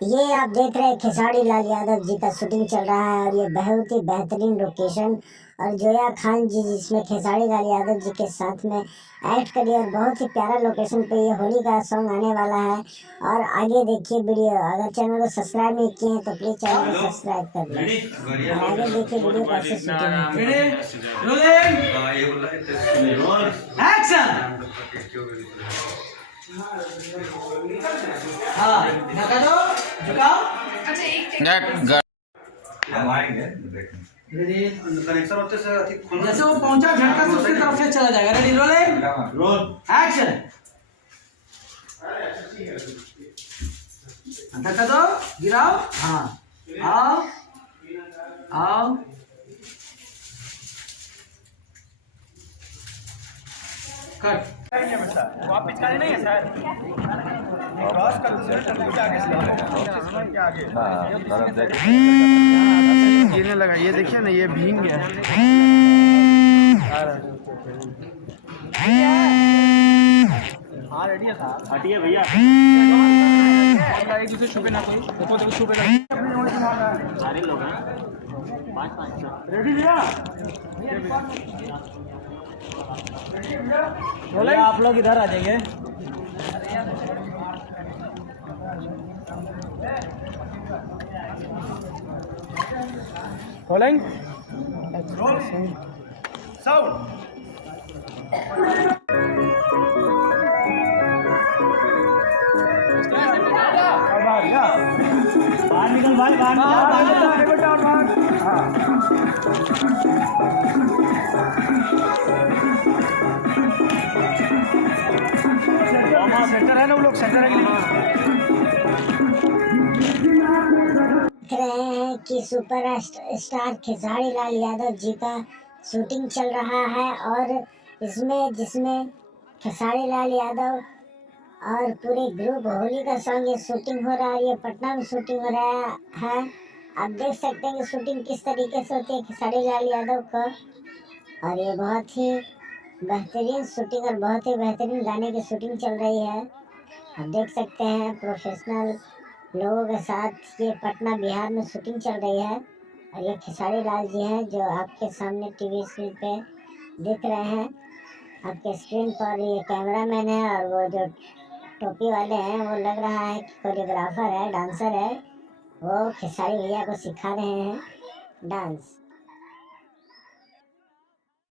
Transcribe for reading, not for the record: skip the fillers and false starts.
ये आप देख रहे हैं खेसारी लाल यादव जी का शूटिंग चल रहा है और ये बहुत ही बेहतरीन लोकेशन और जोया खान जी जिसमें खेसारी लाल यादव जी के साथ में एक्ट करी और बहुत ही प्यारा लोकेशन पे ये होली का सॉन्ग आने वाला है। और आगे देखिए वीडियो, अगर चैनल को सब्सक्राइब नहीं किए हैं तो प्लीज चैनल को सब्सक्राइब कर लें। आगे देखिए वीडियो कैसे शूटिंग कनेक्शन होते से जैसे वो पहुंचा झटका से उसकी तरफ से चला जाएगा। Ready rolling roll action. धक्का दो, गिराओ, हाँ आओ आओ कट। वो आप पिचकारी नहीं है सर, क्रॉस करते से आगे से आगे गिरने लगा। ये देखिए ना, ये भींग गया। हाँ रेडी है साहब, हटिए भैया। एक दूसरे छुपे ना, कोई देखो देखो छुपे सारे लोग हैं। 5-5 रेडी भैया। बोले आप लोग इधर आ जाएंगे। Rolling sound. बाहर निकल, बाहर सेंटर है ना, वो लोग सेंटर है देख रहे हैं कि सुपर स्टार खेसारी लाल यादव जी का शूटिंग चल रहा है और जिसमें खेसारी लाल यादव और पूरे ग्रुप होली का सॉन्ग ये शूटिंग हो रहा है। ये पटना में शूटिंग हो रहा है। आप देख सकते हैं कि शूटिंग किस तरीके से होती है खेसारी लाल यादव का। और ये बहुत ही बेहतरीन शूटिंग और बहुत ही बेहतरीन गाने की शूटिंग चल रही है। आप देख सकते हैं प्रोफेशनल लोगों के साथ ये पटना बिहार में शूटिंग चल रही है। और ये खेसारी लाल जी हैं जो आपके सामने टीवी स्क्रीन पे दिख रहे हैं। आपके स्क्रीन पर ये कैमरामैन है और वो जो टोपी वाले हैं वो लग रहा है कि कोरियोग्राफर है, डांसर है। वो खेसारी भैया को सिखा रहे हैं डांस।